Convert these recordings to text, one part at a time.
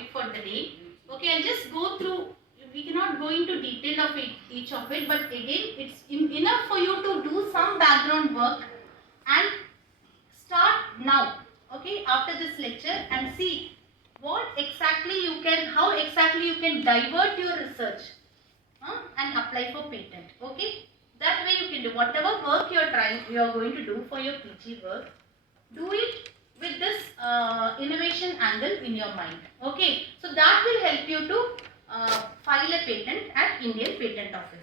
topic for the day. Okay, I'll just go through. We cannot go into detail of each of it, but again, it's enough for you to do some background work and start now. Okay, after this lecture, and see what exactly you can, how exactly you can divert your research and apply for patent. Okay, that way you can do whatever work you are going to do for your PG work. Do it with this innovation angle in your mind. Okay, so that will help you to file a patent at Indian Patent Office.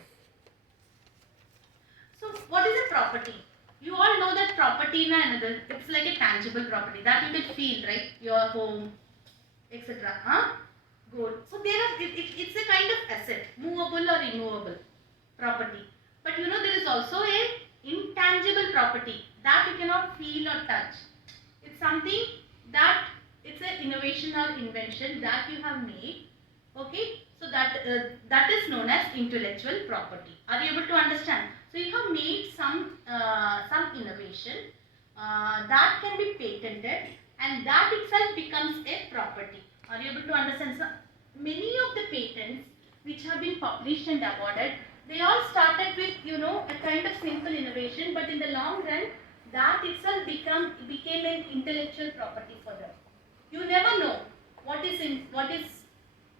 So what is a property? You all know that property in another, it's like a tangible property that you can feel, right? Your home, etc. Good. So there are, it's a kind of asset, movable or immovable property. But you know there is also a intangible property that you cannot feel or touch. It's something that it's an innovation or invention that you have made. Okay, so that is known as intellectual property. Are you able to understand? So you have made some innovation that can be patented, and that itself becomes a property. Are you able to understand? So many of the patents which have been published and awarded, they all started with a kind of simple innovation, but in the long run that itself became an intellectual property for them. You never know what is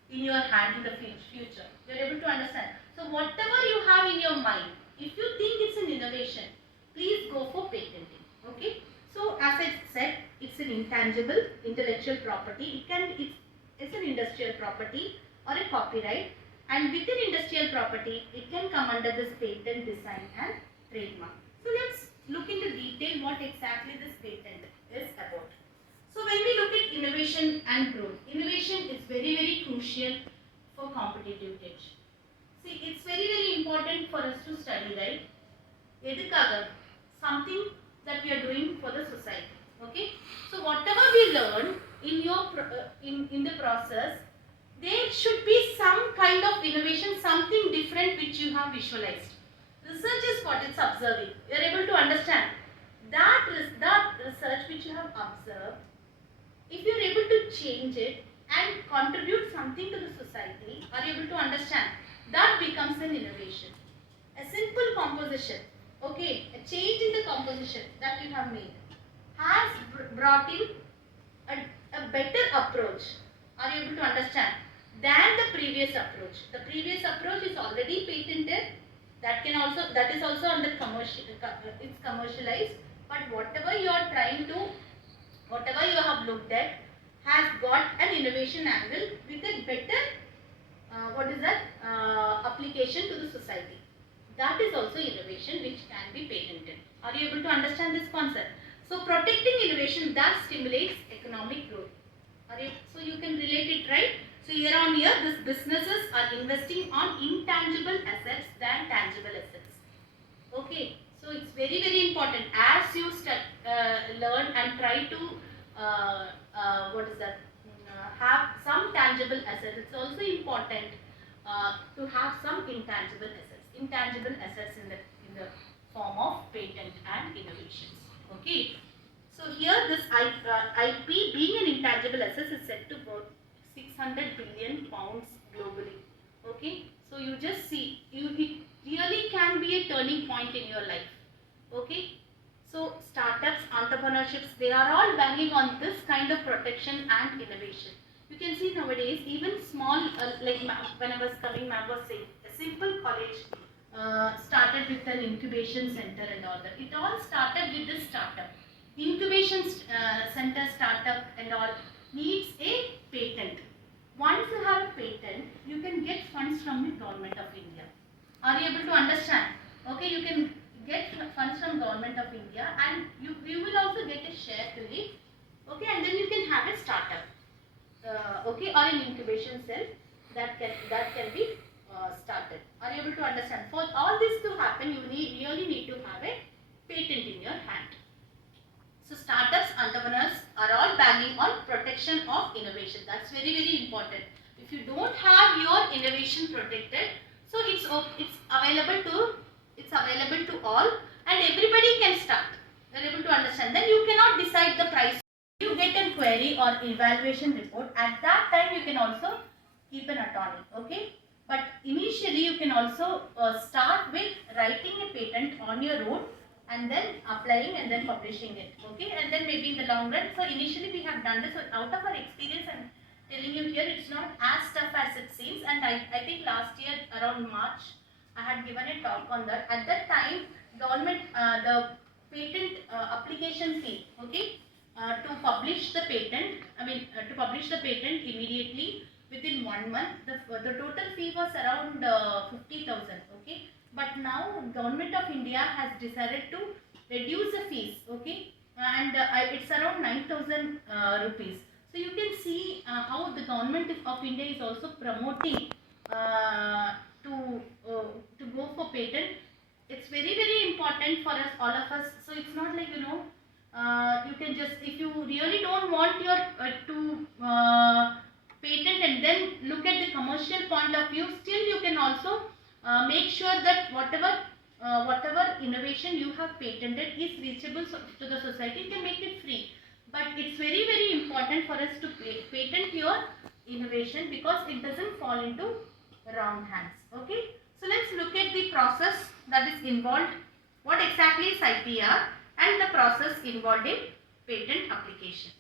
in your hand in the future. You are able to understand. So whatever you have in your mind, if you think it's an innovation, please go for patenting. Okay. So as I said, it's an intangible intellectual property. It's an industrial property or a copyright, and within industrial property, it can come under this patent, design and trademark. So let's look into detail what exactly this patent is about. So when we look at innovation and growth, innovation is very crucial for competitive edge. See, it's very important for us to study, right? Edukkaga, something that we are doing for the society. Okay. So whatever we learn in your in the process, there should be some kind of innovation, something different which you have visualized. Research is what it's observing. You are able to understand that research which you have observed. If you are able to change it and contribute something to the society, are you able to understand? That becomes an innovation. A simple composition, okay, a change in the composition that you have made has brought in a better approach. Are you able to understand? Than the previous approach. The previous approach is already patented. That is also under commercial. It's commercialized. But whatever you are trying to, whatever you have looked at, has got an innovation angle with a better application to the society. That is also innovation which can be patented. Are you able to understand this concept? So protecting innovation that stimulates economic growth. So you can relate it, right? So year on year, these businesses are investing on intangible assets than tangible assets. Okay, so it's very important as you learn and try to have some tangible assets. It's also important to have some intangible assets in the form of patent and innovations. Okay, so here this IP being an intangible asset is said to worth 600 billion pounds globally. Okay, so you just see, it really can be a turning point in your life. Okay, so startups, entrepreneurships, they are all banging on this kind of protection and innovation. You can see nowadays, even small, like when I was coming, ma'am was saying, a simple college started with an incubation center and all that. It all started with this startup. Incubation center startup and all needs a patent. Once you have a patent, you can get funds from the government of India. Are you able to understand? Okay, you can get funds from government of India, and you will also get a share to it. Okay, and then you can have a startup. Okay, or an incubation cell that can be started. Are you able to understand? For all this to happen, you really need to have a patent in your hand. So startups, entrepreneurs are all banging on protection of innovation. That's very important. If you don't have your innovation protected, so it's available to all, and everybody can start. You're able to understand. Then you cannot decide the price. You get an query or evaluation report, at that time you can also keep an attorney. Okay, but initially you can also start with writing a patent on your own and then applying and then publishing it. Okay, and then maybe in the long run. So initially we have done this. So out of our experience, I'm telling you here, it's not as tough as it seems. And I think last year around March, I had given a talk on that. At that time, government, the patent application fee, okay, to publish the patent, to publish the patent immediately within 1 month, the total fee was around 50,000, okay. But now Government of India has decided to reduce the fees, okay, and it's around 9,000 rupees. So you can see how the Government of India is also promoting uh, to to go for patent. It's very important for us, all of us. So it's not like, you can just, if you really don't want your to patent and then look at the commercial point of view, still you can also make sure that whatever innovation you have patented is reachable to the society. You can make it free, but it's very important for us to patent your innovation, because it doesn't fall into wrong hands. Okay, so let's look at the process that is involved. What exactly is IPR and the process involved in patent application.